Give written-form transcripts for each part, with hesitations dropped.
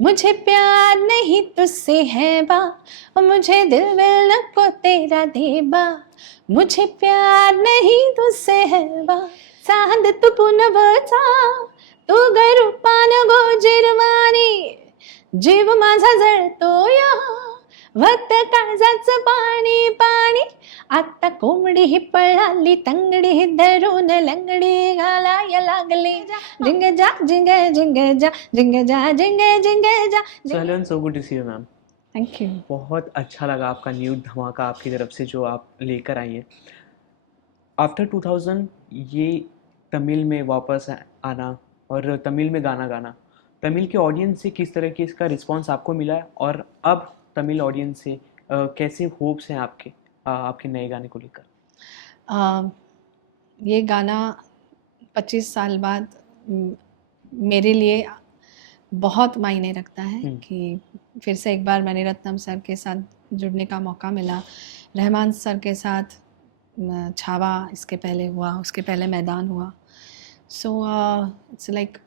मुझे प्यार नहीं तुझसे है बा, मुझे दिल मिलन को तेरा देबा. मुझे प्यार नाही तुझसे है बा, चांद तू पुनवचा, तू गरुपान गोजिरवाणी, जीव माझा जळतो या, वत काळजाचं पाणी पाणी. आता कोंबडी ही पळाली, तंगडी ही धरून लंगडी घालाय लागली. जिंग जा जिंग जिंग जा, जिंग जा जिंग जिंग जा. So hello and so good to see you ma'am. Thank you. बहुत अच्छा लगा आपका न्यू धमाका आपकी तरफ से जो आप लेकर आई हैं. आफ्टर 2000 ये तमिल में वापस आना और तमिल में गाना गाना, तमिल के ऑडियंस से किस तरह की इसका रिस्पांस आपको मिला है, और अब तमिल ऑडियंस से कैसे होप्स हैं आपके आपके नए गाने को लेकर? ये गाना 25 साल बाद मेरे लिए बहुत मायने रखता है कि फिर से एक बार मणिरत्नम सर के साथ जुड़ने का मौका मिला. रहमान सर के साथ छावा इसके पहले हुआ, उसके पहले मैदान हुआ. सो इट्स लाइक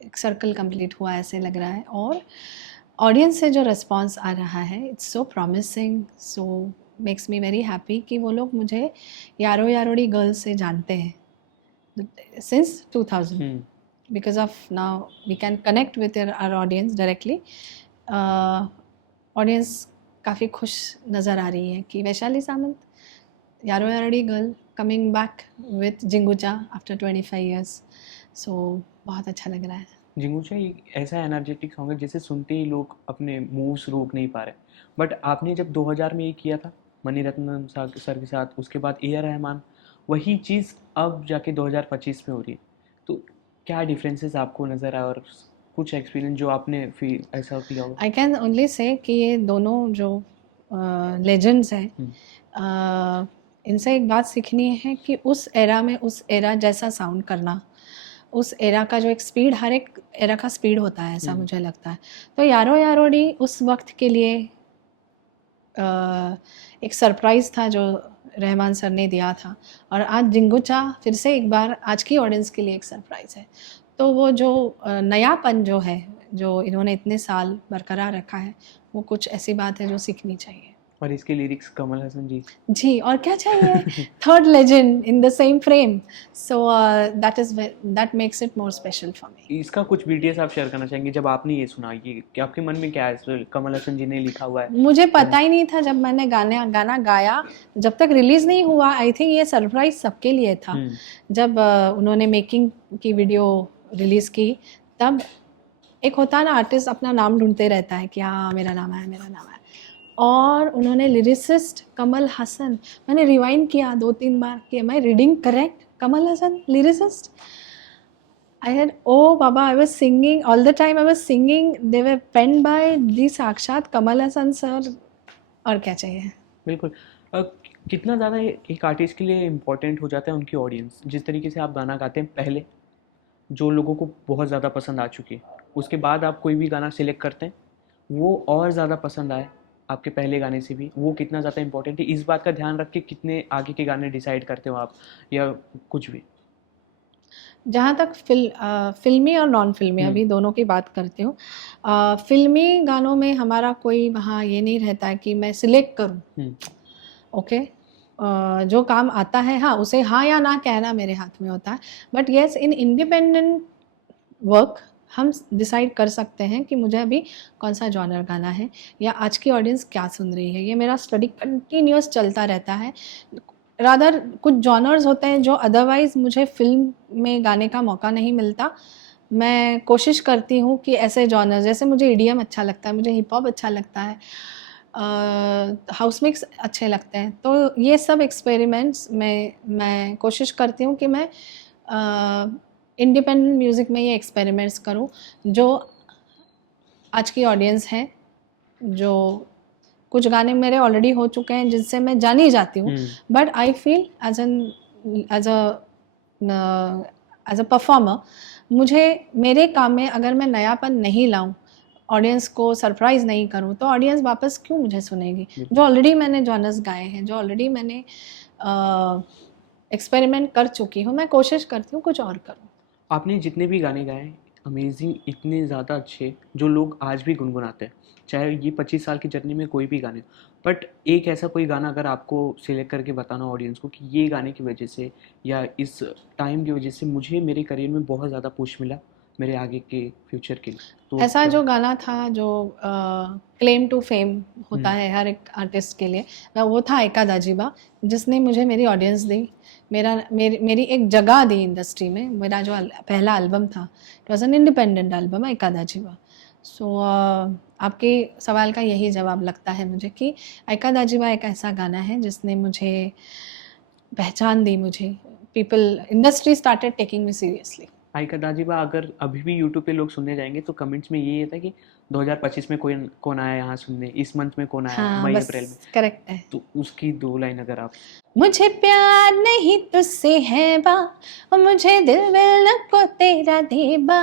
एक सर्कल कंप्लीट हुआ ऐसे लग रहा है. और ऑडियंस से जो रिस्पांस आ रहा है, it's so promising, so makes me very happy कि वो लोग मुझे यारो यारोड़ी गर्ल्स से जानते हैं since 2000. Because of now we can connect with our audience directly. Audience काफ़ी खुश नज़र आ रही है कि वैशाली सामंत, यारो यारोड़ी गर्ल, कमिंग बैक विथ जिंगूचा आफ्टर 25 years. सो बहुत अच्छा लग रहा है. जिंगूचा एक ऐसा एनर्जेटिक सॉन्ग है जिसे सुनते ही लोग अपने मूव्स रोक नहीं पा रहे. बट आपने जब 2000 में ये किया था मणिरत्नम सर के साथ, उसके बाद ए आर रहमान, वही चीज़ अब जाके 2025 में हो रही है. तो क्या डिफरेंसेस आपको नज़र आए, और कुछ एक्सपीरियंस जो आपने फील ऐसा किया होगा? आई कैन ओनली से कि ये दोनों जो लेजेंड्स हैं, इनसे एक बात सीखनी है कि उस एरा में उस एरा जैसा साउंड करना, उस एरा का जो एक स्पीड, हर एक एरा का स्पीड होता है ऐसा मुझे लगता है. तो यारो यारोड़ी उस वक्त के लिए एक सरप्राइज़ था जो रहमान सर ने दिया था, और आज जिंगूचा फिर से एक बार आज की ऑडियंस के लिए एक सरप्राइज़ है. तो वो जो नयापन जो है, जो इन्होंने इतने साल बरकरार रखा है, वो कुछ ऐसी बात है जो सीखनी चाहिए. और इसके लिरिक्स कमल हसन जी. जी, और क्या चाहिए. Third legend in the same frame. So that makes it more special for me. इसका कुछ बीटीएस आप शेयर करना चाहेंगे जब आपने ये सुना, ये कि आपके मन में क्या है? कमल हसन जी ने लिखा हुआ है. मुझे पता ही नहीं था जब मैंने गाना गाया, जब तक रिलीज़ नहीं हुआ. आई थिंक ये सरप्राइज सबके लिए था. जब उन्होंने मेकिंग की वीडियो रिलीज़ की, तब एक होता है ना, आर्टिस्ट अपना नाम ढूंढते रहता है कि हाँ मेरा नाम है, मेरा नाम है. और उन्होंने लिरिसिस्ट कमल हसन, मैंने रिवाइंड किया 2-3 बार कि am I reading correct, Kamal Haasan lyricist. I had, oh Baba, I was singing all the time. I was singing. They were penned by the साक्षात कमल हसन सर. और क्या चाहिए. बिल्कुल. कितना ज़्यादा एक आर्टिस्ट के लिए इम्पोर्टेंट हो जाता है उनकी ऑडियंस. जिस तरीके से आप गाना गाते हैं पहले, जो लोगों को बहुत ज़्यादा पसंद आ चुकी है, उसके बाद आप कोई भी गाना सिलेक्ट करते हैं, वो और ज़्यादा पसंद आए आपके पहले गाने से भी, वो कितना ज़्यादा इम्पोर्टेंट है. इस बात का ध्यान रख के कितने आगे के गाने डिसाइड करते हो आप, या कुछ भी? जहाँ तक फिल्मी और नॉन फिल्मी, अभी दोनों की बात करती हूँ. फिल्मी गानों में हमारा कोई वहाँ ये नहीं रहता है कि मैं सिलेक्ट करूँ. ओके, जो काम आता है, हाँ, उसे हाँ या ना कहना मेरे हाथ में होता है. But yes, in independent work हम डिसाइड कर सकते हैं कि मुझे अभी कौन सा जॉनर गाना है, या आज की ऑडियंस क्या सुन रही है. ये मेरा स्टडी कंटिन्यूस चलता रहता है. रादर कुछ जॉनर्स होते हैं जो अदरवाइज़ मुझे फिल्म में गाने का मौका नहीं मिलता. मैं कोशिश करती हूँ कि ऐसे जॉनर, जैसे मुझे ईडीएम अच्छा लगता है, मुझे हिप हॉप अच्छा लगता है, हाउस मिक्स अच्छे लगते हैं. तो ये सब एक्सपेरिमेंट्स मैं कोशिश करती हूँ कि मैं इंडिपेंडेंट म्यूज़िक में ये एक्सपेरिमेंट्स करूँ जो आज की ऑडियंस है. जो कुछ गाने मेरे ऑलरेडी हो चुके हैं जिनसे मैं जानी जाती हूँ, but I feel as a performer, मुझे मेरे काम में अगर मैं नयापन नहीं लाऊं, ऑडियंस को सरप्राइज़ नहीं करूं, तो ऑडियंस वापस क्यों मुझे सुनेगी. जो ऑलरेडी मैंने जॉनर्स गाए हैं, जो ऑलरेडी मैंने एक्सपेरिमेंट कर चुकी हूँ, मैं कोशिश करती हूँ कुछ और करूँ. आपने जितने भी गाने गाए, अमेजिंग, इतने ज़्यादा अच्छे जो लोग आज भी गुनगुनाते हैं, चाहे ये 25 साल की जर्नी में कोई भी गाने। बट एक ऐसा कोई गाना अगर आपको सिलेक्ट करके बताना ऑडियंस को कि ये गाने की वजह से या इस टाइम की वजह से मुझे मेरे करियर में बहुत ज़्यादा पुश मिला मेरे आगे के फ्यूचर के लिए, तो ऐसा जो गाना था जो क्लेम टू फेम होता है हर एक आर्टिस्ट के लिए, वो था एका दाजीबा, जिसने मुझे मेरी ऑडियंस दी, मेरी एक जगह दी इंडस्ट्री में। मेरा जो पहला एल्बम था, it was an independent album, एका दाजीबा। सो आपके सवाल का यही जवाब लगता है मुझे कि एका दाजीबा एक ऐसा गाना है जिसने मुझे पहचान दी, मुझे people, industry started taking me seriously. आई का दाजीबा अगर अभी भी यूट्यूब पे लोग सुनने जाएंगे तो कमेंट्स में यही था कि 2025 में कोई कौन आया यहाँ सुनने, इस मंथ में कौन आया, हाँ मई बस अप्रैल में, करेक्ट है। तो उसकी 2 लाइन अगर आप। मुझे प्यार नहीं तुझसे है बा, और मुझे दिल मिल को तेरा देबा।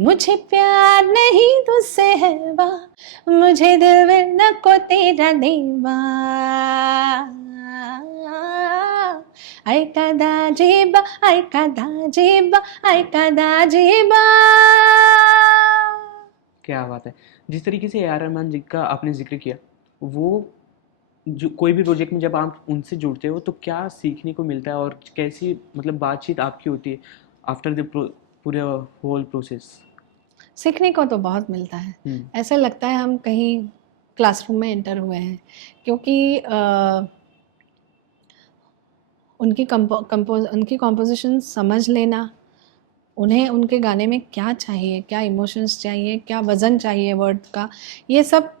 मुझे प्यार नहीं तुझसे है बा, मुझे दिल मिल को तेरा देबा। आई का दाजेबा, आई का दाजेबा, आई का दाजेबा। क्या बात है। जिस तरीके से ए आर रहमान जी का आपने जिक्र किया, वो जो कोई भी प्रोजेक्ट में जब आप उनसे जुड़ते हो तो क्या सीखने को मिलता है और कैसी मतलब बातचीत आपकी होती है आफ्टर द पूरे होल प्रोसेस? सीखने को तो बहुत मिलता है, ऐसा लगता है हम कहीं क्लासरूम में एंटर हुए हैं, क्योंकि उनकी कॉम्पोजिशन समझ लेना, उन्हें उनके गाने में क्या चाहिए, क्या इमोशंस चाहिए, क्या वज़न चाहिए वर्ड का, ये सब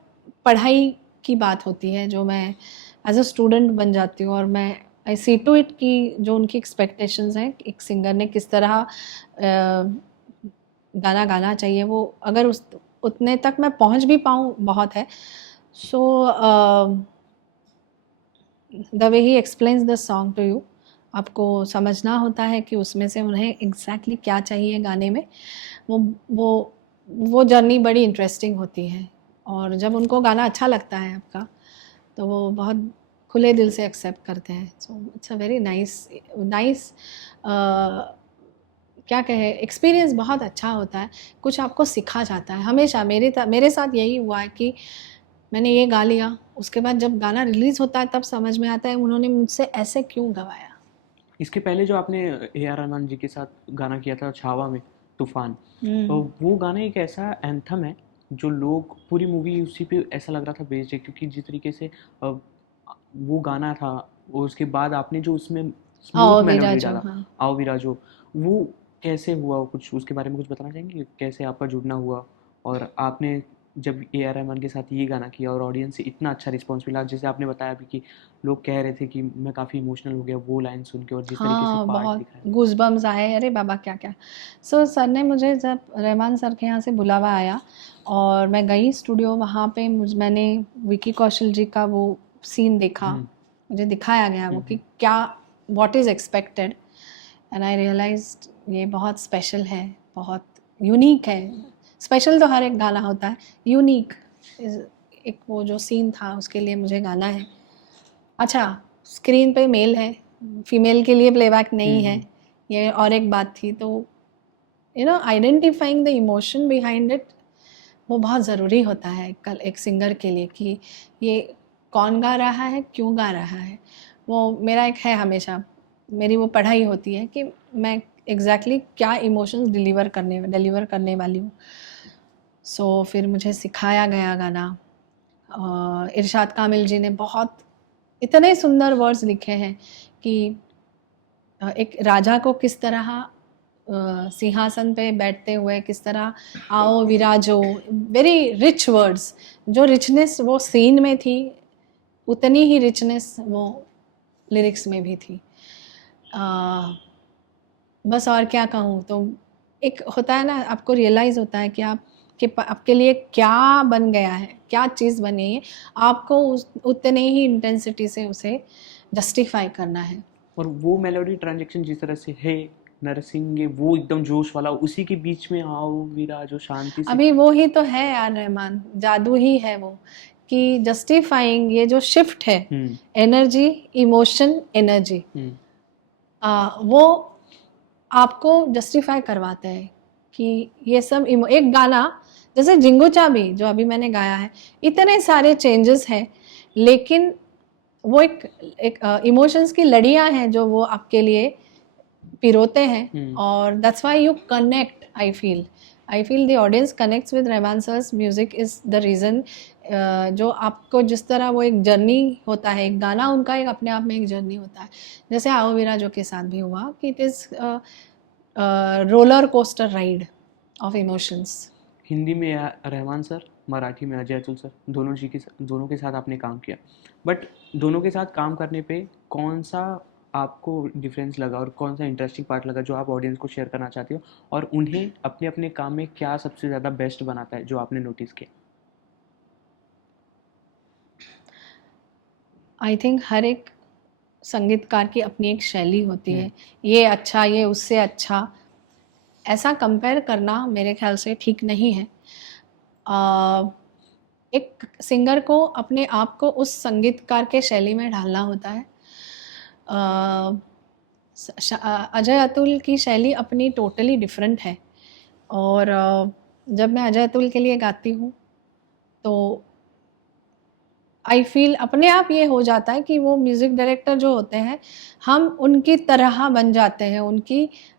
पढ़ाई की बात होती है जो मैं एज अ स्टूडेंट बन जाती हूँ। और मैं आई सी टू इट कि जो उनकी एक्सपेक्टेशंस हैं एक सिंगर ने किस तरह गाना गाना चाहिए, वो अगर उस उतने तक मैं पहुँच भी पाऊँ बहुत है। So the way he explains the song to you, आपको समझना होता है कि उसमें से उन्हें एग्जैक्टली क्या चाहिए गाने में। वो वो वो जर्नी बड़ी इंटरेस्टिंग होती है, और जब उनको गाना अच्छा लगता है आपका तो वो बहुत खुले दिल से एक्सेप्ट करते हैं। So it's a very nice nice क्या कहे, एक्सपीरियंस बहुत अच्छा होता है, कुछ आपको सिखा जाता है। हमेशा मेरे साथ यही हुआ है कि मैंने ये गा लिया, उसके बाद जब गाना रिलीज़ होता है तब समझ में आता है उन्होंने मुझसे ऐसे क्यों गवाया। इसके पहले जो आपने ए आर रहमान जी के साथ गाना किया था छावा में, तूफान, तो वो गाना एक ऐसा एंथम है जो लोग पूरी मूवी उसी पे ऐसा लग रहा था बेस्ड है, क्योंकि जिस तरीके से वो गाना था और उसके बाद आपने जो उसमें आओ स्मूथ मेलोडी विराजो, डाला, हाँ। आओ विराजो, वो कैसे हुआ, कुछ उसके बारे में कुछ बताना चाहेंगे, कैसे आपका जुड़ना हुआ और आपने जब ए आर रहमान के साथ ये गाना किया और ऑडियंस से इतना अच्छा रिस्पॉन्स मिला, जैसे आपने बताया अभी कि लोग कह रहे थे कि मैं काफ़ी इमोशनल हो गया वो लाइन सुन के और जिस तरीके से हाँ पार्ट बहुत दिखाया। गूजबम्स आए, अरे बाबा क्या क्या। सो सर ने मुझे, जब रहमान सर के यहाँ से बुलावा आया और मैं गई स्टूडियो, वहाँ पे मैंने विकी कौशल जी का वो सीन देखा, मुझे दिखाया गया वो कि क्या what is expected, and I realised ये बहुत स्पेशल है, बहुत यूनिक है। स्पेशल तो हर एक गाना होता है, यूनिक एक वो जो सीन था उसके लिए मुझे गाना है। अच्छा, स्क्रीन पे मेल है, फीमेल के लिए प्लेबैक नहीं है, ये और एक बात थी। तो you know identifying the emotion behind it, वो बहुत ज़रूरी होता है कल एक सिंगर के लिए कि ये कौन गा रहा है, क्यों गा रहा है। वो मेरा एक है, हमेशा मेरी वो पढ़ाई होती है कि मैं एग्जैक्टली क्या इमोशंस डिलीवर करने वाली हूँ। सो फिर मुझे सिखाया गया गाना। इरशाद कामिल जी ने बहुत इतने सुंदर वर्ड्स लिखे हैं कि एक राजा को किस तरह सिंहासन पे बैठते हुए किस तरह आओ विराजो, वेरी रिच वर्ड्स। जो रिचनेस वो सीन में थी, उतनी ही रिचनेस वो लिरिक्स में भी थी। बस और क्या कहूँ। तो एक होता है ना, आपको रियलाइज़ होता है कि आपके लिए क्या बन गया है, क्या चीज़ बनी है, आपको उतने ही इंटेंसिटी से उसे जस्टिफाई करना है। और वो मेलोडी ट्रांजेक्शन जिस तरह से है नरसिंह, वो एकदम जोश वाला, उसी के बीच में आओ विराजो शांति से। अभी वो ही तो है यार रहमान, जादू ही है वो कि जस्टिफाइंग ये जो शिफ्ट है, एनर्जी, इमोशन, एनर्जी, वो आपको जस्टिफाई करवाते हैं कि ये सब एक गाना जैसे जिंगुचा भी जो अभी मैंने गाया है, इतने सारे चेंजेस हैं, लेकिन वो एक इमोशंस की लड़ियां हैं जो वो आपके लिए पिरोते हैं, और that's why you connect. I feel the audience connects with Rahman sir's music is the reason. जो आपको जिस तरह वो एक जर्नी होता है, एक गाना उनका एक अपने आप में एक जर्नी होता है, जैसे आओ विराजो के साथ भी हुआ कि it is roller coaster ride of emotions. Hindi में रहमान सर, मराठी में अजय अतुल सर, दोनों के साथ आपने काम किया, बट दोनों के साथ काम करने पे कौन सा आपको डिफरेंस लगा और कौन सा इंटरेस्टिंग पार्ट लगा जो आप ऑडियंस को शेयर करना चाहते हो, और उन्हें अपने अपने काम में क्या सबसे ज़्यादा बेस्ट बनाता है जो आपने नोटिस किया? आई थिंक हर एक संगीतकार की अपनी एक शैली होती है, ये अच्छा, ये उससे अच्छा, ऐसा कंपेयर करना मेरे ख्याल से ठीक नहीं है. एक सिंगर को अपने आप को उस संगीतकार के शैली में ढालना होता है. अजय अतुल की शैली अपनी टोटली डिफरेंट है, और जब मैं अजय अतुल के लिए गाती हूँ तो आई फील अपने आप ये हो जाता है कि वो म्यूज़िक डायरेक्टर जो होते हैं, हम उनकी तरह बन जाते हैं,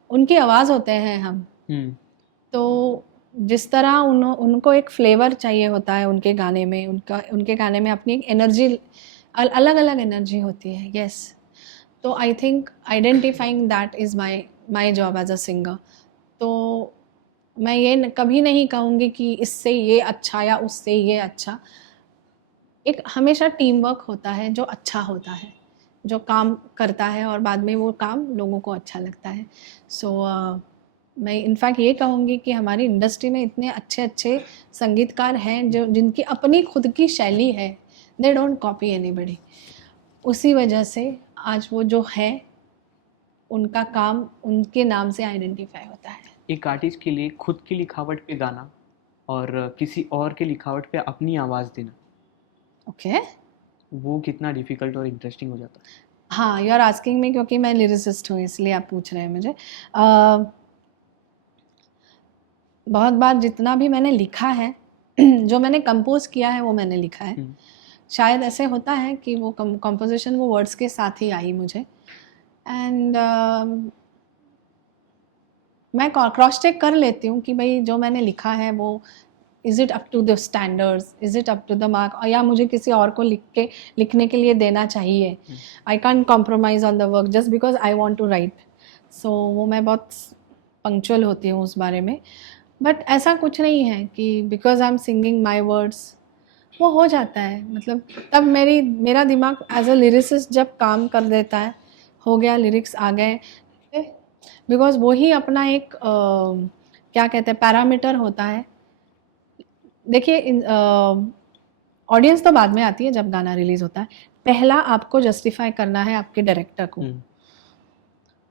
उनकी आवाज़ होते हैं हम. तो जिस तरह उनको एक फ्लेवर चाहिए होता है उनके गाने में, उनके गाने में अपनी एक एनर्जी, अलग अलग एनर्जी होती है. यस, तो I think identifying that is my job as a singer. तो मैं ये कभी नहीं कहूँगी कि इससे ये अच्छा या उससे ये अच्छा. एक हमेशा टीम वर्क होता है जो अच्छा होता है, जो काम करता है और बाद में वो काम लोगों को अच्छा लगता है. सो मैं इनफैक्ट ये कहूँगी कि हमारी इंडस्ट्री में इतने अच्छे अच्छे संगीतकार हैं जो जिनकी अपनी खुद की शैली है. They don't copy anybody. उसी वजह से आज वो जो है, उनका काम उनके नाम से आइडेंटिफाई होता है. एक आर्टिस्ट के लिए खुद की लिखावट पे गाना और किसी और के लिखावट पे अपनी आवाज़ देना, ओके, वो कितना डिफिकल्ट और इंटरेस्टिंग हो जाता है? हाँ, यू आर आस्किंग मी क्योंकि मैं लिरिसिस्ट हूँ इसलिए आप पूछ रहे हैं मुझे. बहुत बार जितना भी मैंने लिखा है जो मैंने कंपोज किया है वो मैंने लिखा है. शायद ऐसे होता है कि वो कंपोजिशन वो वर्ड्स के साथ ही आई मुझे, एंड मैं क्रॉस चेक कर लेती हूँ कि भाई जो मैंने लिखा है वो is it up to the standards, is it up to the mark, या मुझे किसी और को लिखने के लिए देना चाहिए. I can't compromise on the work just because I want to write. So वो मैं बहुत पंक्चुअल होती हूँ उस बारे में. बट ऐसा कुछ नहीं है कि because I am singing my words वो हो जाता है. मतलब तब मेरा दिमाग एज अ लिरिसिस्ट जब काम कर देता है, हो गया, लिरिक्स आ गए, बिकॉज वो ही अपना एक क्या कहते हैं पैरामीटर होता है. देखिए, ऑडियंस तो बाद में आती है जब गाना रिलीज होता है. पहला आपको जस्टिफाई करना है आपके डायरेक्टर को.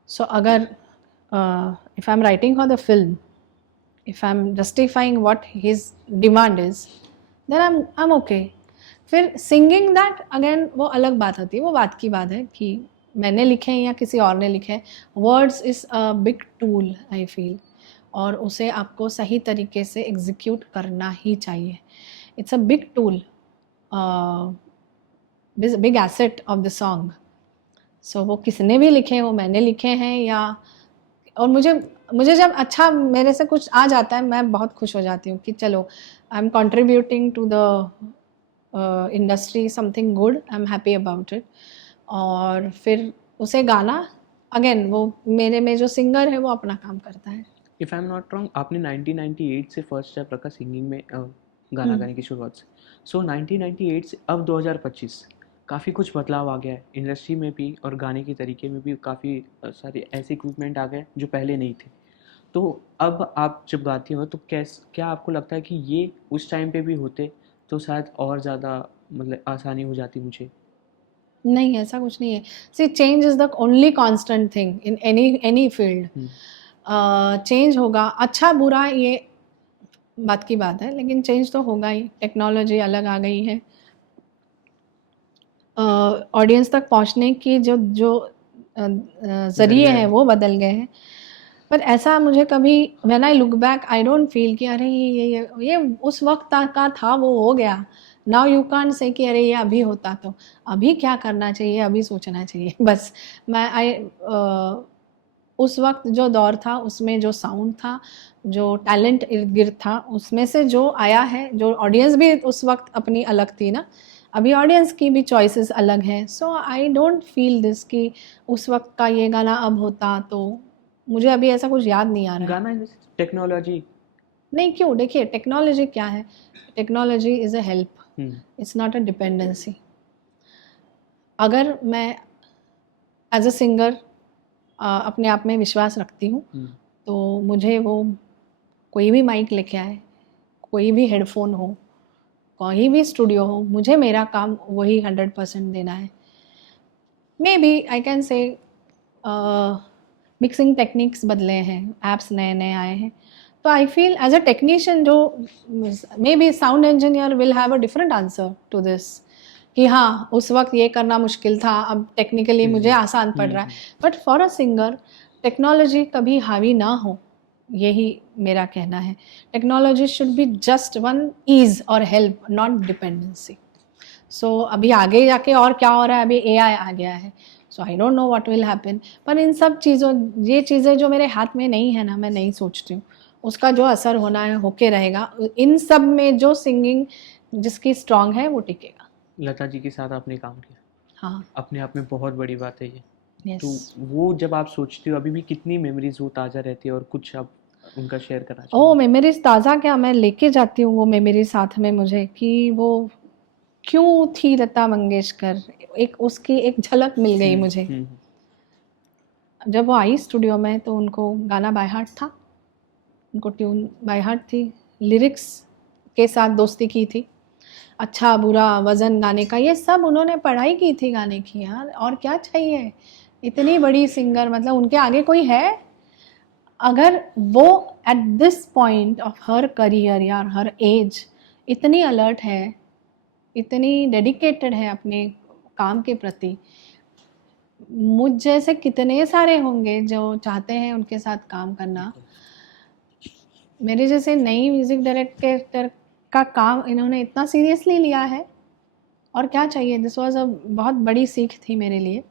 सो अगर if I am writing for the film, if I am justifying what his demand is, then I am okay. फिर सिंगिंग दैट अगेन वो अलग बात होती है. वो बात की बात है कि मैंने लिखे हैं या किसी और ने लिखे हैं. Words is a big tool I feel, और उसे आपको सही तरीके से एग्जीक्यूट करना ही चाहिए. It's a big tool, big asset of the song. So वो किसने भी लिखे हो, मैंने लिखे हैं या, और मुझे जब अच्छा मेरे से कुछ आ जाता है मैं बहुत खुश हो जाती हूँ कि चलो I am contributing to the industry something good, I am happy about it. और फिर उसे गाना अगेन वो मेरे में जो सिंगर है वो अपना काम करता है. If I am not wrong, आपने 1998 से फर्स्ट स्टेप रखा सिंगिंग में, गाना गाने की शुरुआत से. सो 1998 से अब 2025 काफ़ी कुछ बदलाव आ गया है इंडस्ट्री में भी, और गाने के तरीके में भी काफ़ी सारे ऐसे इक्विपमेंट आ गए जो पहले नहीं थे. तो अब आप जब गाती हो तो क्या आपको लगता है कि ये उस टाइम पे भी होते तो शायद और ज़्यादा मतलब आसानी हो जाती मुझे? नहीं, ऐसा कुछ नहीं है. See, change is the only constant thing in any field. Change होगा, अच्छा बुरा ये बात की बात है, लेकिन चेंज तो होगा ही. टेक्नोलॉजी अलग आ गई है, ऑडियंस तक पहुंचने की जो ज़रिए हैं वो बदल गए हैं. पर ऐसा मुझे कभी when I look back I don't feel कि अरे ये उस वक्त का था, वो हो गया। नाउ यू कांट से कि अरे ये अभी होता तो। अभी क्या करना चाहिए, अभी सोचना चाहिए बस। मैं उस वक्त जो दौर था उसमें जो साउंड था, जो टैलेंट इर्द गिर्द था, उसमें से जो आया है, जो ऑडियंस भी उस वक्त अपनी अलग थी ना, अभी ऑडियंस की भी चॉइसेस अलग हैं। सो आई डोंट फील दिस कि उस वक्त का ये गाना अब होता तो। मुझे अभी ऐसा कुछ याद नहीं आ रहा है। गाना टेक्नोलॉजी नहीं, क्यों, देखिए टेक्नोलॉजी क्या है, technology is a help, it's not a dependency. अगर मैं एज अ सिंगर अपने आप में विश्वास रखती हूँ, तो मुझे वो कोई भी माइक लेके आए, कोई भी हेडफोन हो, कहीं भी स्टूडियो हो, मुझे मेरा काम वही 100% देना है। Maybe I can say mixing techniques बदले हैं, ऐप्स नए नए आए हैं, तो I feel as a technician जो maybe sound engineer will have a different answer to this कि हाँ उस वक्त ये करना मुश्किल था, अब टेक्निकली मुझे आसान पड़ रहा है। But for a singer technology कभी हावी ना हो, यही मेरा कहना है। Technology should be just one ease और हेल्प, नॉट डिपेंडेंसी। सो अभी आगे जाके और क्या हो रहा है, अभी एआई आ गया है, so I don't know what will happen. पर इन सब चीज़ों, ये चीज़ें जो मेरे हाथ में नहीं है ना, मैं नहीं सोचती हूँ उसका जो असर होना है होके रहेगा। इन सब में जो सिंगिंग जिसकी स्ट्रांग है वो टिकेगा। लता जी के साथ आपने काम किया, हाँ, अपने आप में बहुत बड़ी बात है ये। यस। तो वो जब आप सोचते हो अभी भी कितनी मेमोरीज वो ताज़ा रहती है, और कुछ आप उनका शेयर करना ओ चाहेंगे? मेमोरीज ताज़ा क्या, मैं लेके जाती हूँ वो मेमोरी साथ में मुझे, कि वो क्यों थी लता मंगेशकर, एक उसकी एक झलक मिल गई मुझे। जब वो आई स्टूडियो में तो उनको गाना बाय हार्ट था, उनको ट्यून बाय हार्ट थी, लिरिक्स के साथ दोस्ती की थी, अच्छा बुरा वज़न गाने का ये सब उन्होंने पढ़ाई की थी गाने की यार, और क्या चाहिए। इतनी बड़ी सिंगर, मतलब उनके आगे कोई है? अगर वो at this point of her career या हर एज इतनी अलर्ट है, इतनी डेडिकेटेड है अपने काम के प्रति, मुझ जैसे कितने सारे होंगे जो चाहते हैं उनके साथ काम करना। मेरे जैसे नई म्यूज़िक डायरेक्टर का काम इन्होंने इतना सीरियसली लिया है, और क्या चाहिए। दिस वाज अ बहुत बड़ी सीख थी मेरे लिए,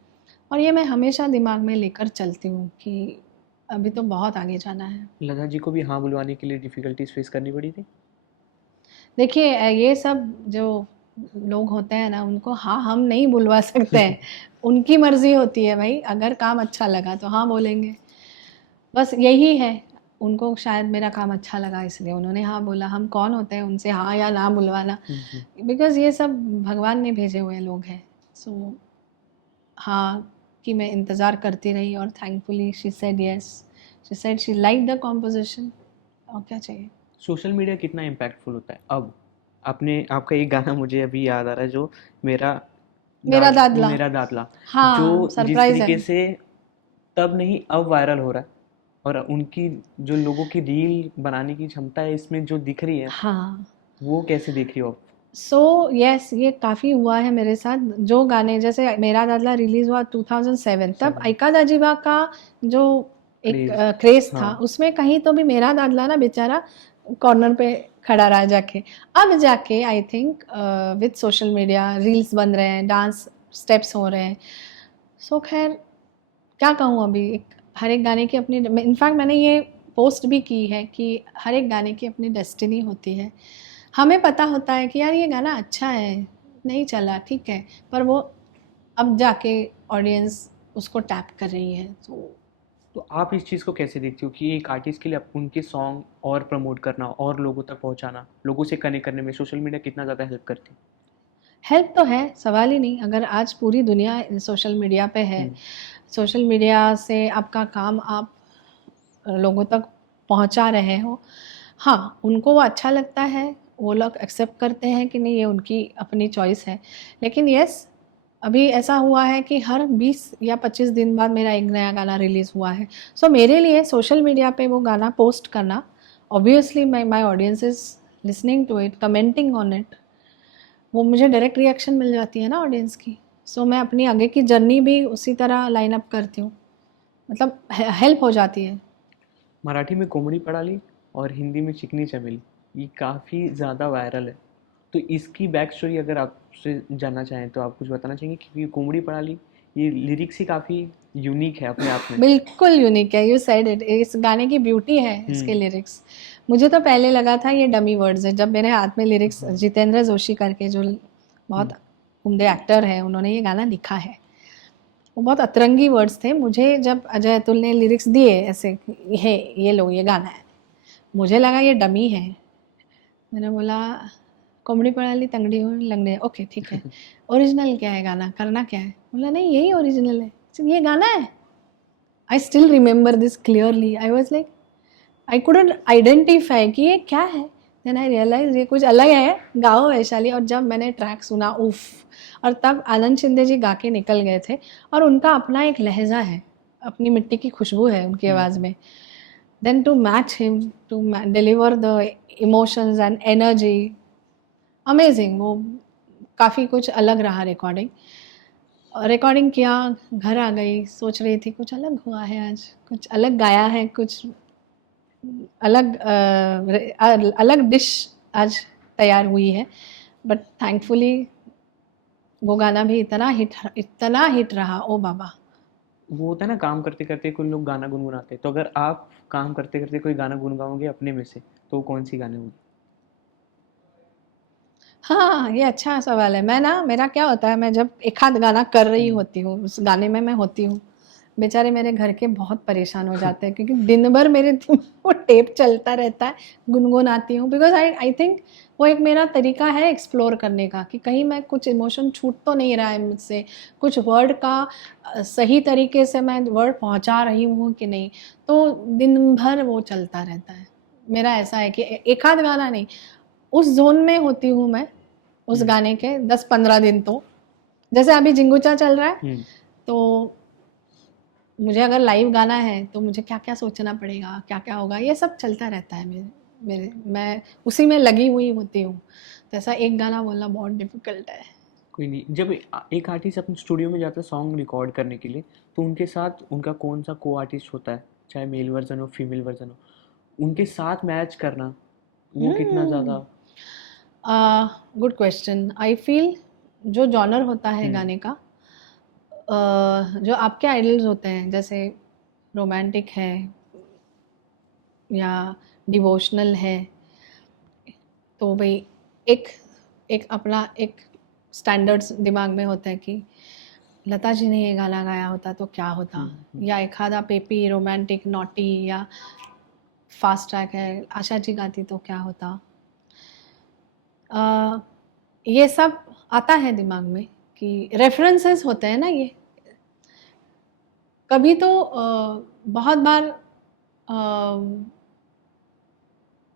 और ये मैं हमेशा दिमाग में लेकर चलती हूँ कि अभी तो बहुत आगे जाना है। लता जी को भी हाँ बुलवाने के लिए डिफ़िकल्टीज फेस करनी पड़ी थी? देखिए ये सब जो लोग होते हैं ना, उनको हाँ हम नहीं बुलवा सकते हैं उनकी मर्ज़ी होती है भाई, अगर काम अच्छा लगा तो हाँ बोलेंगे, बस यही है। उनको शायद मेरा काम अच्छा लगा इसलिए उन्होंने हाँ बोला। हम कौन होते हैं उनसे हाँ या ना बुलवाना, बिकॉज़ ये सब भगवान ने भेजे हुए लोग हैं। सो हाँ, कि मैं इंतज़ार करती रही, और thankfully she said yes, she said she liked the composition, और क्या चाहिए। सोशल मीडिया कितना इम्पैक्टफुल होता है अब? आपने आपका एक गाना मुझे अभी याद आ रहा है, जो मेरा मेरा दादला, मेरा दादला, जो हाँ जिस सरप्राइज़ है। तरीके से तब नहीं अब वायरल हो रहा है, और उनकी जो लोगों की रील बनाने की क्षमता है इसमें जो दिख रही है, हाँ, वो कैसे देख रही हो आप? सो यस ये काफ़ी हुआ है मेरे साथ। जो गाने जैसे मेरा दादला रिलीज़ हुआ 2007, तब आइका दाजीबा का जो एक क्रेज, क्रेज़ था, हाँ। उसमें कहीं तो भी मेरा दादला ना बेचारा कॉर्नर पे खड़ा रहा जाके। अब जाके I think with social media reels बन रहे हैं, डांस स्टेप्स हो रहे हैं। सो खैर क्या कहूँ, अभी हर एक गाने की अपनी, इनफैक्ट मैंने ये पोस्ट भी की है कि हर एक गाने की अपनी डेस्टिनी होती है। हमें पता होता है कि यार ये गाना अच्छा है, नहीं चला ठीक है, पर वो अब जाके ऑडियंस उसको टैप कर रही है। तो आप इस चीज़ को कैसे देखती हो कि एक आर्टिस्ट के लिए उनके सॉन्ग और प्रमोट करना और लोगों तक पहुंचाना, लोगों से कनेक्ट करने में सोशल मीडिया कितना ज़्यादा हेल्प करती है? हेल्प तो है, सवाल ही नहीं। अगर आज पूरी दुनिया सोशल मीडिया पे है, सोशल मीडिया से आपका काम आप लोगों तक पहुंचा रहे हो, हाँ उनको वो अच्छा लगता है, वो लोग एक्सेप्ट करते हैं कि नहीं, ये उनकी अपनी चॉइस है। लेकिन यस, अभी ऐसा हुआ है कि हर 20 या 25 दिन बाद मेरा एक नया गाना रिलीज़ हुआ है। सो मेरे लिए सोशल मीडिया पे वो गाना पोस्ट करना, obviously my audience is listening to it, commenting on it, वो मुझे डायरेक्ट रिएक्शन मिल जाती है ना ऑडियंस की। सो मैं अपनी आगे की जर्नी भी उसी तरह लाइन अप करती हूँ, मतलब हेल्प हो जाती है। मराठी में कोमड़ी पड़ाली और हिंदी में चिकनी चमेली, ये काफ़ी ज़्यादा वायरल है। तो इसकी बैक स्टोरी अगर आपसे जानना चाहें तो आप कुछ बताना चाहेंगे? क्योंकि ये कोमड़ी पड़ाली, ये लिरिक्स ही काफ़ी यूनिक है अपने आप में। बिल्कुल यूनिक है, यू सेड इट, इस गाने की ब्यूटी है इसके लिरिक्स। मुझे तो पहले लगा था ये डमी वर्ड्स है, जब मेरे हाथ में लिरिक्स, जितेंद्र जोशी करके जो बहुत उम्दे एक्टर है, उन्होंने ये गाना लिखा है। वो बहुत अतरंगी वर्ड्स थे। मुझे जब अजय अतुल ने लिरिक्स दिए ऐसे, ये लो ये गाना है, मुझे लगा ये डमी है। मैंने बोला कोमड़ी पड़ाली तंगड़ी हो लंगड़े, ओके ठीक है, ओरिजिनल क्या है गाना, करना क्या है? बोला नहीं यही ओरिजिनल है, ये गाना है। I still remember this clearly. I was like, I couldn't identify कि ये क्या है। देन आई रियलाइज ये कुछ अलग है, गाओ वैशाली। और जब मैंने ट्रैक सुना, उफ। और तब आनंद शिंदे जी गा के निकल गए थे, और उनका अपना एक लहजा है, अपनी मिट्टी की खुशबू है उनकी आवाज़ में। Then to match him, to deliver the emotions and energy, amazing. वो काफ़ी कुछ अलग रहा रिकॉर्डिंग किया, घर आ गई, सोच रही थी कुछ अलग हुआ है आज, कुछ अलग गाया है, कुछ अलग डिश आज तैयार हुई है। बट थैंकफुली वो गाना भी इतना हिट रहा, ओ बाबा। वो होता है ना, काम करते करते कोई लोग गाना गुनगुनाते हैं, तो अगर आप काम करते करते कोई गाना गुनगुनाओगे अपने में से, तो वो कौन सी गाने होगी? हाँ, ये अच्छा सवाल है। मेरा क्या होता है, मैं जब एक आध गाना कर रही होती हूँ, उस गाने में मैं होती हूँ, बेचारे मेरे घर के बहुत परेशान हो जाते हैं, क्योंकि दिन भर मेरे वो टेप चलता रहता है, गुनगुनाती हूँ। बिकॉज आई थिंक वो एक मेरा तरीका है एक्सप्लोर करने का, कि कहीं मैं कुछ इमोशन छूट तो नहीं रहा है मुझसे, कुछ वर्ड का सही तरीके से मैं वर्ड पहुँचा रही हूँ कि नहीं। तो दिन भर वो चलता रहता है। मेरा ऐसा है कि एक आध गाना नहीं, उस जोन में होती हूँ मैं उस गाने के 10-15 दिन। तो जैसे अभी जिंगुचा चल रहा है, तो मुझे अगर लाइव गाना है तो मुझे क्या क्या सोचना पड़ेगा, क्या क्या होगा, ये सब चलता रहता है मेरे मैं उसी में लगी हुई होती हूँ। तो ऐसा एक गाना बोलना बहुत डिफिकल्ट है। कोई नहीं, जब एक आर्टिस्ट अपने स्टूडियो में जाता है सॉन्ग रिकॉर्ड करने के लिए, तो उनके साथ उनका कौन सा को आर्टिस्ट होता है, चाहे मेल वर्जन हो फीमेल वर्जन हो, उनके साथ मैच करना वो कितना ज़्यादा? Good question. आई फील जो जॉनर होता है गाने का, जो आपके आइडल्स होते हैं, जैसे रोमांटिक है या डिवोशनल है, तो भाई एक एक अपना एक स्टैंडर्ड्स दिमाग में होता है कि लता जी ने ये गाना गाया होता तो क्या होता, या एक आधा पेपी रोमांटिक नॉटी या फास्ट ट्रैक है आशा जी गाती तो क्या होता। ये सब आता है दिमाग में कि रेफरेंसेस होते हैं ना ये। कभी तो बहुत बार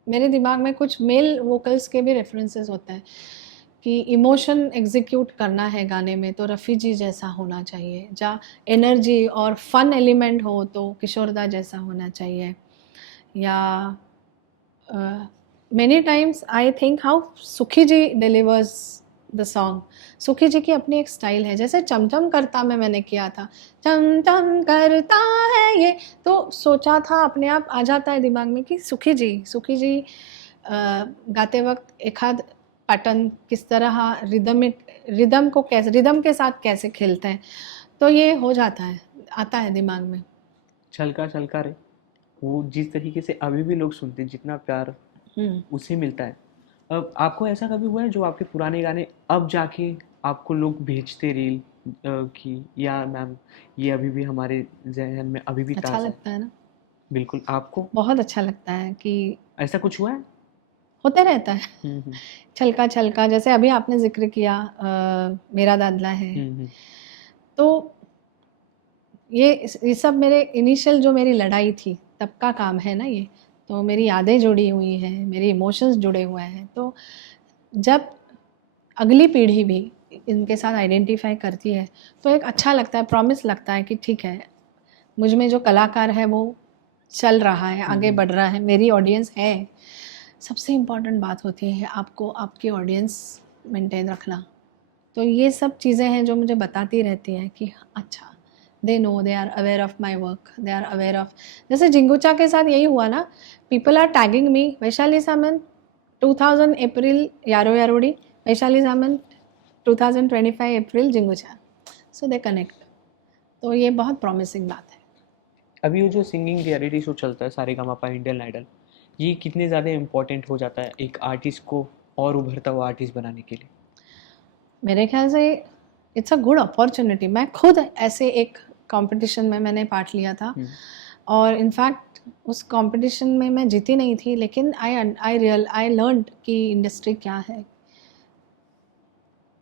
मेरे दिमाग में कुछ मेल वोकल्स के भी रेफरेंसेस होते हैं कि इमोशन एग्जीक्यूट करना है गाने में तो रफ़ी जी जैसा होना चाहिए, जहाँ एनर्जी और फन एलिमेंट हो तो किशोरदा जैसा होना चाहिए। या many times I think how सुखी जी डिलीवर्स द सॉन्ग। सुखी जी की अपनी एक स्टाइल है, जैसे चमचम करता में मैंने किया था, चमचम करता है ये, तो सोचा था अपने आप आ जाता है दिमाग में कि सुखी जी गाते वक्त एक आध पैटर्न किस तरह रिदम के साथ कैसे खेलते हैं, तो ये हो जाता है, आता है दिमाग में। छलका छलका रे, वो जिस तरीके से अभी भी लोग सुनते हैं, जितना प्यार उसे मिलता है। अब आपको ऐसा कभी हुआ है जो आपके पुराने गाने अब जाके आपको लोग भेजते रील कि यार मैम ये अभी भी हमारे जहन में अभी भी अच्छा ताज़ा है? लगता है ना, बिल्कुल। आपको बहुत अच्छा लगता है कि ऐसा कुछ हुआ है? होते रहता है। हम्म छलका छलका, जैसे अभी आपने जिक्र किया मेरा दादला है, हम्म तो ये सब मेरे इनिशियल जो मेरी लड़ाई थी तब का काम है ना ये। तो मेरी यादें जुड़ी हुई हैं, मेरे इमोशंस जुड़े हुए हैं। तो जब अगली पीढ़ी भी इनके साथ आइडेंटिफाई करती है तो एक अच्छा लगता है, प्रॉमिस लगता है कि ठीक है, मुझ में जो कलाकार है वो चल रहा है, आगे बढ़ रहा है, मेरी ऑडियंस है। सबसे इम्पॉर्टेंट बात होती है आपको आपकी ऑडियंस मेंटेन रखना। तो ये सब चीज़ें हैं जो मुझे बताती रहती हैं कि अच्छा they know, they are aware of my work, they are aware of, जैसे जिंगुचा के साथ यही हुआ ना, people are tagging me, Vaishali Samant 2000 अप्रैल यारो यारोड़ी, वैशाली सामंत 2025 अप्रैल जिंगुचा, सो दे कनेक्ट। तो ये बहुत प्रॉमिसिंग बात है। अभी वो जो सिंगिंग रियलिटी शो चलता है सारेगामापा इंडियन आइडल, ये कितने ज़्यादा इम्पोर्टेंट हो जाता है एक आर्टिस्ट को और उभरता हुआ आर्टिस्ट बनाने के लिए? मेरे ख्याल से इट्स अ गुड अपॉर्चुनिटी। मैं खुद ऐसे एक कंपटीशन में मैंने पार्ट लिया था, और इनफैक्ट उस कंपटीशन में मैं जीती नहीं थी, लेकिन आई लर्नड कि इंडस्ट्री क्या है,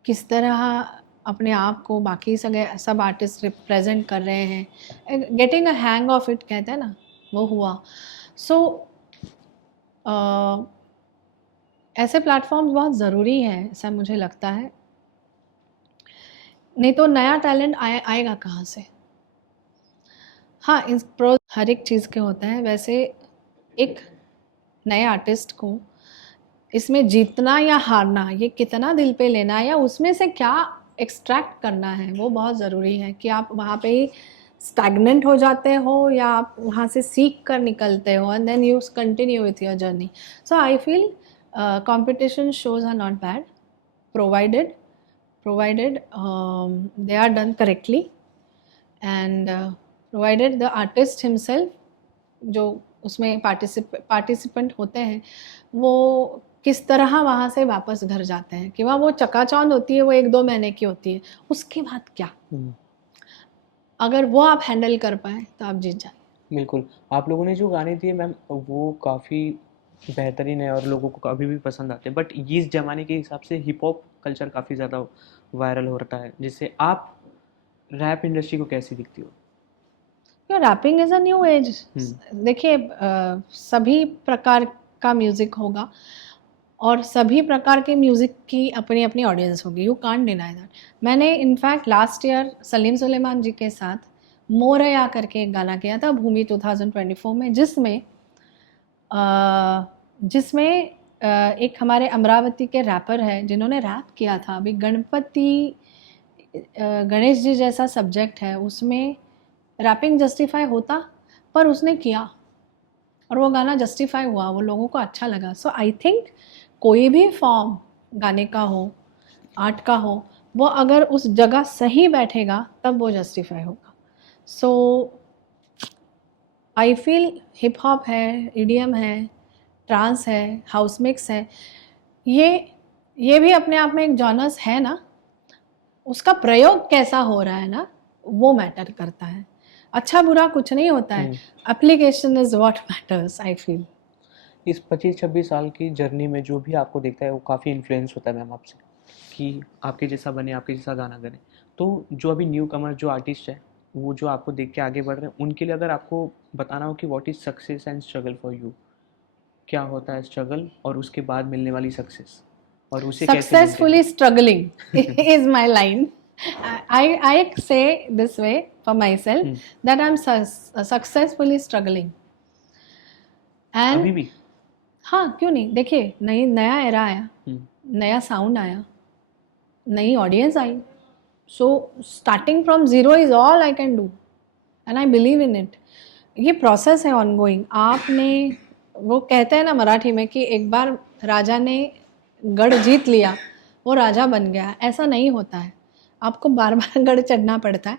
किस तरह अपने आप को बाकी सब आर्टिस्ट रिप्रेजेंट कर रहे हैं, getting a hang of it कहते हैं ना, वो हुआ। सो ऐसे प्लेटफॉर्म्स बहुत ज़रूरी हैं, ऐसा मुझे लगता है, नहीं तो नया टैलेंट आएगा कहाँ से। हाँ, इस प्रो हर एक चीज़ के होते हैं, वैसे एक नए आर्टिस्ट को इसमें जीतना या हारना, ये कितना दिल पे लेना है या उसमें से क्या एक्सट्रैक्ट करना है, वो बहुत ज़रूरी है कि आप वहाँ पे ही स्टैग्नेंट हो जाते हो या आप वहाँ से सीख कर निकलते हो, and then you continue with your journey. So I feel competition shows are not bad, provided they are done correctly, and provided the artist himself, जो उसमें पार्टिसिपेंट होते हैं, वो किस तरह वहाँ से वापस घर जाते हैं, कि वहाँ वो चकाचौंध होती है, वो 1-2 महीने की होती है, उसके बाद क्या, अगर वो आप हैंडल कर पाए तो आप जीत जाए। बिल्कुल। आप लोगों ने जो गाने दिए मैम, वो काफ़ी बेहतरीन है और लोगों को अभी भी पसंद आते हैं, बट इस ज़माने के हिसाब से हिप हॉप कल्चर काफ़ी ज़्यादा वायरल हो रहा है, जिससे आप रैप इंडस्ट्री को कैसी दिखती हो? Rapping is a new age. देखिए, सभी प्रकार का म्यूज़िक होगा और सभी प्रकार के म्यूज़िक की अपनी अपनी ऑडियंस होगी, यू कांट डिनाई दैट। मैंने in fact last year Salim Sulaiman ji के साथ मोरया करके एक गाना किया था भूमि 2024 में, जिसमें एक हमारे अमरावती के रैपर हैं जिन्होंने रैप किया था। अभी गणेश जी जैसा सब्जेक्ट है, उसमें रैपिंग जस्टिफाई होता, पर उसने किया और वो गाना जस्टिफाई हुआ, वो लोगों को अच्छा लगा। सो आई थिंक कोई भी फॉर्म गाने का हो, आर्ट का हो, वो अगर उस जगह सही बैठेगा तब वो जस्टिफाई होगा। सो आई फील हिप हॉप है, ईडीएम है, ट्रांस है, हाउस मिक्स है, ये भी अपने आप में एक जॉनर्स है ना, उसका प्रयोग कैसा हो रहा है ना, वो मैटर करता है। अच्छा बुरा कुछ नहीं होता है, application is what matters I feel. इस 25-26 साल की जर्नी में जो भी आपको देखता है वो काफ़ी इन्फ्लुएंस होता है मैम आपसे, कि आपके जैसा बने, आपके जैसा गाना बने। तो जो अभी न्यू कमर जो आर्टिस्ट है, वो जो आपको देख के आगे बढ़ रहे हैं, उनके लिए अगर आपको बताना हो कि what is success and struggle for you, क्या होता है स्ट्रगल और उसके बाद मिलने वाली सक्सेस, और उसे कैसे successfully struggling is my line. I say this way for myself, that I'm successfully struggling. And अभी भी? हाँ, क्यों नहीं, देखिए नया एरा आया, नया साउंड आया, नई audience I, so starting from zero is all I can do, and I believe in it. ये प्रोसेस है ऑनगोइंग। आपने, वो कहते हैं ना मराठी में कि एक बार राजा ने गढ़ जीत लिया, वो राजा बन गया, ऐसा नहीं होता है, आपको बार बार गढ़ चढ़ना पड़ता है।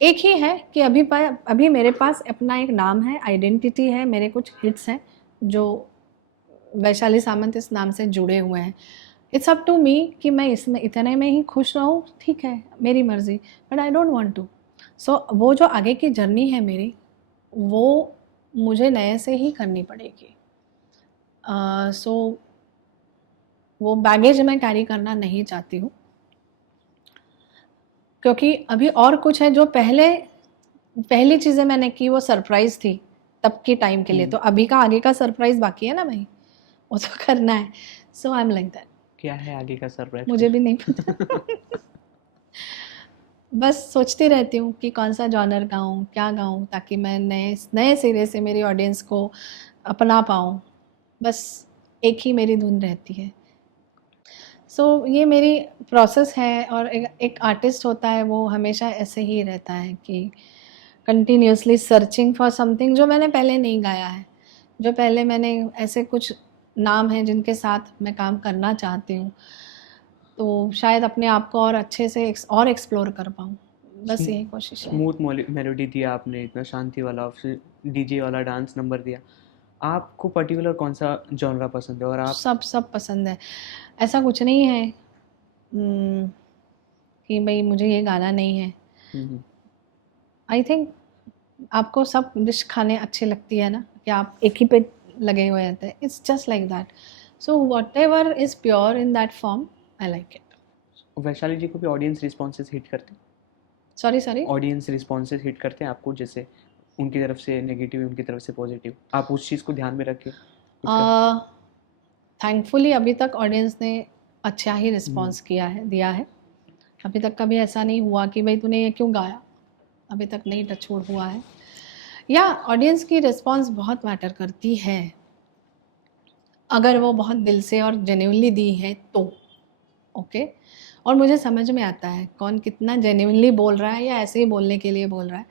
एक ही है कि अभी मेरे पास अपना एक नाम है, आइडेंटिटी है, मेरे कुछ हिट्स हैं जो वैशाली सामंत इस नाम से जुड़े हुए हैं। इट्स अप टू मी कि मैं इसमें इतने में ही खुश रहूँ, ठीक है, मेरी मर्ज़ी, but I don't want to. So वो जो आगे की जर्नी है मेरी, वो मुझे नए से ही करनी पड़ेगी। सो वो बैगेज मैं कैरी करना नहीं चाहती हूँ, क्योंकि अभी और कुछ है जो पहली चीज़ें मैंने की वो सरप्राइज़ थी तब के टाइम के लिए, तो अभी का आगे का सरप्राइज़ बाकी है ना भाई, वो तो करना है। So I am like that. क्या है आगे का सरप्राइज? मुझे भी नहीं पता। बस सोचती रहती हूँ कि कौन सा जॉनर गाऊँ, क्या गाऊँ, ताकि मैं नए सिरे से मेरी ऑडियंस को अपना पाऊँ। बस एक ही मेरी धुन रहती है। सो ये मेरी प्रोसेस है, और एक आर्टिस्ट होता है वो हमेशा ऐसे ही रहता है कि कंटिन्यूअसली सर्चिंग फॉर समथिंग जो मैंने पहले नहीं गाया है, जो पहले मैंने ऐसे कुछ नाम हैं जिनके साथ मैं काम करना चाहती हूँ, तो शायद अपने आप को और अच्छे से और एक्सप्लोर कर पाऊँ, बस यही कोशिश है। स्मूथ मेलोडी दिया आपने, इतना शांति वाला, फिर डीजे वाला डांस नंबर दिया। आपको पर्टिकुलर कौन सा जॉनरा पसंद है और आप? सब पसंद है, ऐसा कुछ नहीं है कि भाई मुझे ये गाना नहीं है। आई थिंक आपको सब डिश खाने अच्छी लगती है ना, कि आप एक ही पे लगे हुए रहते हैं, it's just like that. So whatever is pure in that form, I like it. Vaishali ji को भी ऑडियंस रिस्पॉन्सेज हिट करते हैं? सॉरी ऑडियंस रिस्पॉन्सेज हिट करते हैं आपको, जैसे उनकी तरफ से नेगेटिव, उनकी तरफ से पॉजिटिव, आप उस चीज़ को ध्यान में रख के थैंकफुली अभी तक ऑडियंस ने अच्छा ही रिस्पॉन्स दिया है। अभी तक कभी ऐसा नहीं हुआ कि भाई तूने ये क्यों गाया, अभी तक नहीं टचवुड हुआ है। या ऑडियंस की रिस्पॉन्स बहुत मैटर करती है, अगर वो बहुत दिल से और जेन्युइनली दी है तो ओके। और मुझे समझ में आता है कौन कितना जेन्युइनली बोल रहा है या ऐसे ही बोलने के लिए बोल रहा है।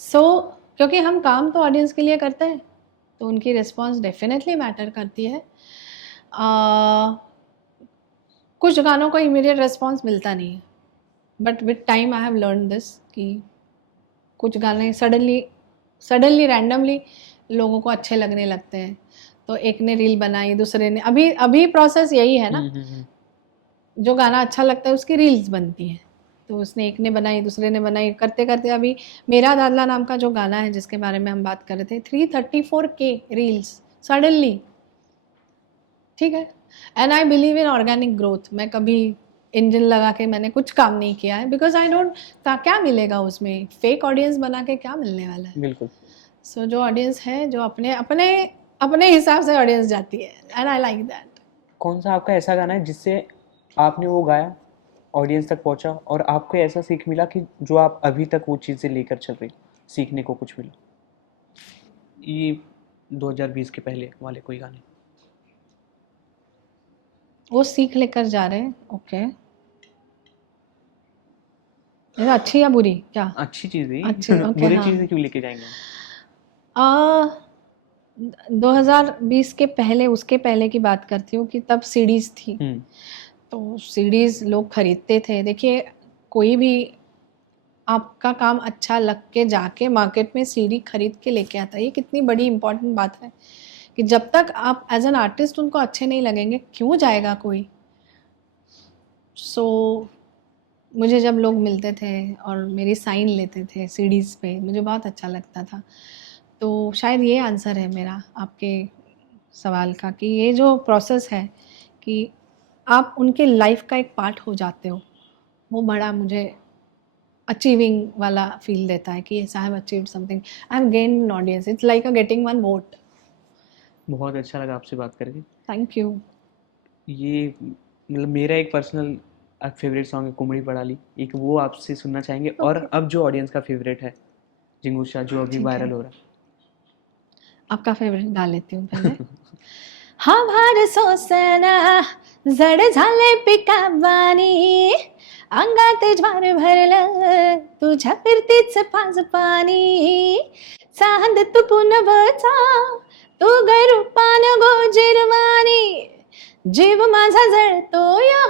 सो क्योंकि हम काम तो ऑडियंस के लिए करते हैं, तो उनकी रिस्पॉन्स डेफिनेटली मैटर करती है। कुछ गानों को इमीडिएट रिस्पॉन्स मिलता नहीं है, but with time I have learn this कि कुछ गाने सडनली रैंडमली लोगों को अच्छे लगने लगते हैं। तो एक ने रील बनाई, दूसरे ने, अभी प्रोसेस यही है ना, जो गाना अच्छा लगता है उसकी रील्स बनती हैं। तो उसने एक ने बनाई, दूसरे ने बनाई, करते करते अभी मेरा दादला नाम का जो गाना है जिसके बारे में हम बात कर रहे थे, 334K रील्स सडनली, ठीक है। And I believe in organic growth. मैं कभी इंजन लगा के मैंने कुछ काम नहीं किया है, बिकॉज आई डोंट, क्या मिलेगा उसमें, फेक ऑडियंस बना के क्या मिलने वाला है। बिल्कुल। सो जो ऑडियंस है, जो अपने अपने अपने हिसाब से ऑडियंस जाती है, एंड आई लाइक दैट। कौन सा आपका ऐसा गाना है जिससे आपने वो गाया, ऑडियंस तक पहुंचा और आपको ऐसा सीख मिला कि जो आप अभी तक वो चीज़ें लेकर चल रही, सीखने को कुछ मिला? ये 2020 के पहले वाले कोई गाने? वो सीख लेकर जा रहे हैं, ओके। अच्छी या बुरी, क्या? अच्छी चीज़ें। अच्छी, ओके, बुरी हाँ। चीज़ें क्यों लेके जाएंगे? 2020 के पहले, उसके पहले की बात करती हूँ कि तब सीडीज़ थी। तो सीडीज़ लोग खरीदते थे। देखिए, कोई भी आपका काम अच्छा लग के जाके मार्केट में सीडी खरीद के लेके आता है, ये कितनी बड़ी इम्पॉर्टेंट बात है कि जब तक आप एज एन आर्टिस्ट उनको अच्छे नहीं लगेंगे, क्यों जाएगा कोई। सो मुझे जब लोग मिलते थे और मेरी साइन लेते थे सीडीज़ पे, मुझे बहुत अच्छा लगता था। तो शायद ये आंसर है मेरा आपके सवाल का, कि ये जो प्रोसेस है कि आप उनके लाइफ का एक पार्ट हो जाते हो, वो बड़ा मुझे अचीविंग वाला फील देता है कि yes, I have achieved something, I have gained an audience, it's like a getting one vote। बहुत अच्छा लगा आपसे बात करके। Thank you. ये मतलब मेरा एक पर्सनल फेवरेट सॉन्ग है कुमड़ी पड़ाली, एक वो आपसे सुनना चाहेंगे। और अब जो ऑडियंस का फेवरेट है जिंगू शाह, जो अभी वायरल हो रहा है, आपका फेवरेट गा लेती हूँ पहले। हा भार सोसना जड झाले पिकावानी, अंगात ज्वार भरलं तुझ्या फिरतीच पाज पाणी, चांद तू पुनवचा तू गरुपान गोजिरवाणी, जीव माझा जळतो या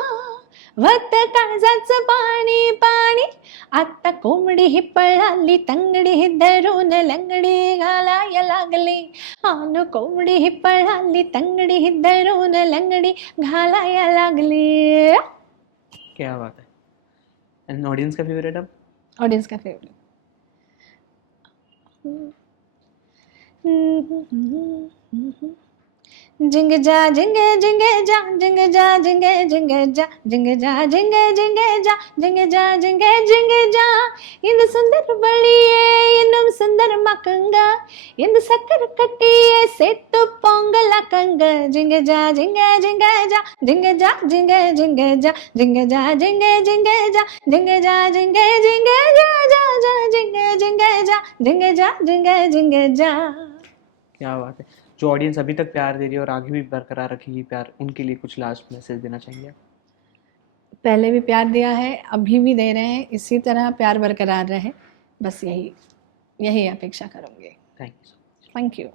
वत काळजाचं पाणी पाणी, आता कोंबडी ही पळाली तंगडी ही धरून लंगडी घालाय लागली, आन कोंबडी ही पळाली तंगडी ही धरून लंगडी घालाय लागली। क्या बात है। एंड ऑडियंस का फेवरेट अब? ऑडियंस का फेवरेट जिंग जा जिंगे जिंगे जा जिंगे जा जिंगे जिंगे जा जिंगे जा जिंगे जिंगे जा जिंगे जा जिंगे जिंगे जा, इंद सुंदर बलिये इन्नुम सुंदर मकंगा, इंद सक्कर कटिये सेतु पोंगला कंग, जिंगे जा जिंगे जिंगे जा जिंगे जा जिंगे जिंगे जा जिंगे जा जिंगे जिंगे जा जिंगे जा जिंगे जिंगे जा जा जा जिंगे जिंगे जा जिंगे जा जिंगे जिंगे जा। क्या बात है। जो ऑडियंस अभी तक प्यार दे रही है और आगे भी बरकरार रखेगी प्यार, उनके लिए कुछ लास्ट मैसेज देना चाहेंगे आप? पहले भी प्यार दिया है, अभी भी दे रहे हैं, इसी तरह प्यार बरकरार रहे, बस यही अपेक्षा करूँगी। Thank you. Thank you.